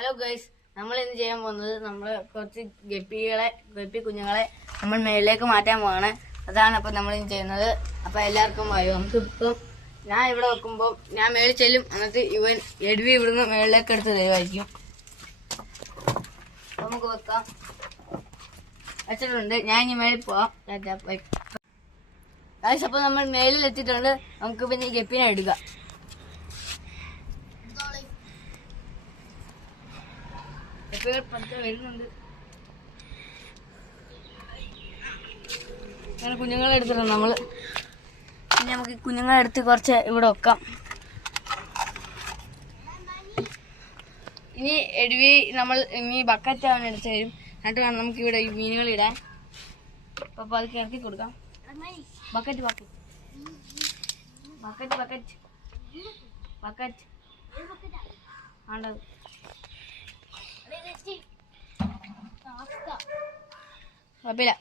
Hello guys, നമ്മൾ ഇന്ന് ചെയ്യാൻ പോകുന്നത് നമ്മള് കുറച്ച് ഗപ്പി കുഞ്ഞുങ്ങളെ നമ്മൾ മേളിലേക്ക് മാറ്റാൻ പോവാണ്. അതാണ് അപ്പൊ നമ്മൾ ഇന്ന് ചെയ്യുന്നത്. അപ്പൊ എല്ലാവർക്കും വായോ. നമുക്കിപ്പം ഞാൻ ഇവിടെ വെക്കുമ്പോൾ ഞാൻ മേളിൽ ചെല്ലും, എന്നിട്ട് ഇവൻ എഡ്വി ഇവിടുന്ന് മേളിലേക്ക് എടുത്ത് തരുമായിരിക്കും. നമുക്ക് വെക്കാം. വെച്ചിട്ടുണ്ട്. ഞാൻ ഇനി മേളിൽ പോവാം. ഗൈസ്, അപ്പൊ നമ്മൾ മേളിൽ എത്തിയിട്ടുണ്ട്. നമുക്ക് പിന്നെ ഈ ഗപ്പിനെ എടുക്കാം. വരുന്നുണ്ട്. അങ്ങനെ കുഞ്ഞുങ്ങളെ എടുത്തിട്ടുണ്ട് നമ്മള്. പിന്നെ നമുക്ക് കുഞ്ഞുങ്ങളെ എടുത്ത് കുറച്ച് ഇവിടെ വെക്കാം. ഇനി എഡ്വി നമ്മൾ ഇനി ബക്കറ്റ് അവൻ എടുത്ത് തരും. എന്നിട്ട് വേണം നമുക്ക് ഇവിടെ ഈ മീനുകൾ ഇടാൻ. അപ്പൊ അത് ഇറക്കി കൊടുക്കാം. Bucket bucket bucket bucket bucket ആണ്ടത്. കുഴപ്പമില്ല.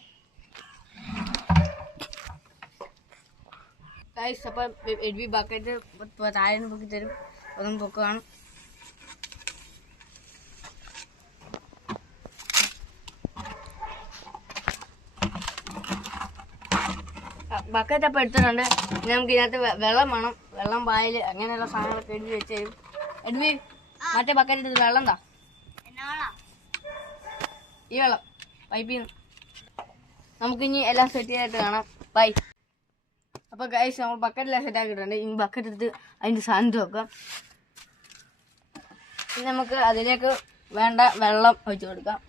ഗൈസ്, അപ്പൊ എഡ്വി ബക്കറ്റ് താഴെ നിന്ന് പൊക്കി തരും. അതും പൊക്കുകയാണ്. ബക്കറ്റ് അപ്പം എടുത്തിട്ടുണ്ട്. ഇനി നമുക്ക് ഇതിനകത്ത് വെള്ളം വേണം. വെള്ളം പായല് അങ്ങനെയുള്ള സാധനങ്ങളൊക്കെ എഡ്വി വെച്ച് തരും. എഡ്വി മറ്റേ ബക്കറ്റ് എടുത്ത് വെള്ളം എന്താ ഈ വെള്ളം പൈപ്പിൽ നിന്ന്. നമുക്കിനി എല്ലാം സെറ്റ് ചെയ്തിട്ട് കാണാം. ബൈ. അപ്പൊ ഗൈസ്, നമ്മൾ ബക്കറ്റെല്ലാം സെറ്റ് ആക്കിയിട്ടുണ്ട്. ഇനി ബക്കറ്റ് എടുത്ത് അതിൻ്റെ സാധനത്ത് വെക്കാം. ഇനി നമുക്ക് അതിലേക്ക് വേണ്ട വെള്ളം ഒഴിച്ചു കൊടുക്കാം.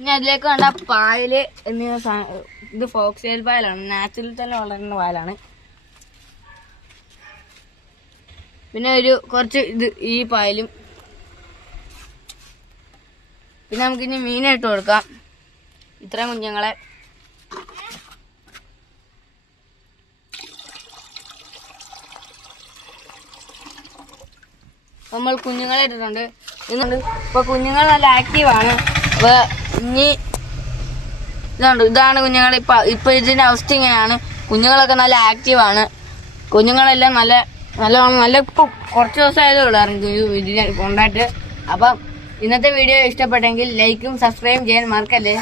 ഇനി അതിലേക്ക് വേണ്ട പായല് എന്നിവ ഇത് ഫോക്സെയിൽ പായലാണ്. നാച്ചുറൽ തന്നെ വളരുന്ന പായലാണ്. പിന്നെ കുറച്ച് ഇത് ഈ പായലും. പിന്നെ നമുക്കിനി മീനായിട്ട് കൊടുക്കാം. ഇത്രയും കുഞ്ഞുങ്ങളെ. നമ്മൾ കുഞ്ഞുങ്ങളെ ഇട്ടിട്ടുണ്ട്. ഇപ്പൊ കുഞ്ഞുങ്ങൾ നല്ല ആക്റ്റീവാണ്. അപ്പൊ ഇനി ഇതാണ് കുഞ്ഞുങ്ങൾ. ഇപ്പൊ ഇതിന്റെ അവസ്ഥ ഇങ്ങനെയാണ്. കുഞ്ഞുങ്ങളൊക്കെ നല്ല ആക്റ്റീവാണ്. കുഞ്ഞുങ്ങളെല്ലാം നല്ല ഇപ്പൊ കുറച്ച് ദിവസമായതേ ഉള്ളായിരുന്നു ഇതിനെ കൊണ്ടായിട്ട്. അപ്പം ഇന്നത്തെ വീഡിയോ ഇഷ്ടപ്പെട്ടെങ്കിൽ ലൈക്കും സബ്സ്ക്രൈബും ചെയ്യാൻ മറക്കല്ലേ.